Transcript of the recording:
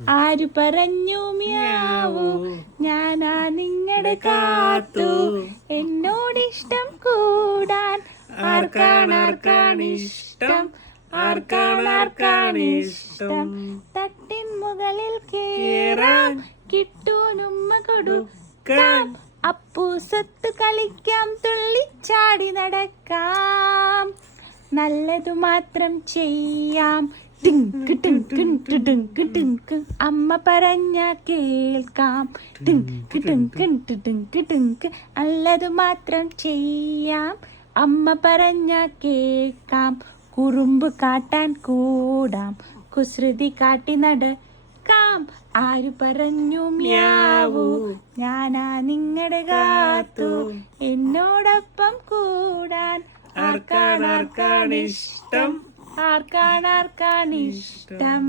ആര് പറഞ്ഞു മ്യാവൂ, ഞാനാ നിങ്ങളുടെ കാത്തു. എന്നോടിഷ്ടം കൂടാൻ ആർക്കാണിഷ്ടം, ആർക്കാണിഷ്ടം. തട്ടിൻ മുകളിൽ കേറാം, കിട്ടൂനുമ്മ കൊടുക്കാം. അപ്പൂസത്ത് കളിക്കാം, തുള്ളിച്ചാടി നടക്കാം. നല്ലതു മാത്രം ചെയ്യാം, ടിങ്ക് ടിങ്ക് ടിങ്ക് ടിങ്ക്. അമ്മ പറഞ്ഞ കേൾക്കാം, ടിങ്ക് ടിങ്ക് ടിങ്ക് ടിങ്ക്. നല്ലതു മാത്രം ചെയ്യാം, അമ്മ പറഞ്ഞ കേൾക്കാം. കുറുമ്പ് കാട്ടാൻ കൂടാം, കുസൃതി കാട്ടി നടക്കാം. ആര് പറഞ്ഞു മ്യാവൂ, ഞാനാ നിങ്ങളുടെ കാത്തു. എന്നോടൊപ്പം കൂടാൻ ആർക്കാണിഷ്ടം, ആർക്കാണിഷ്ടം.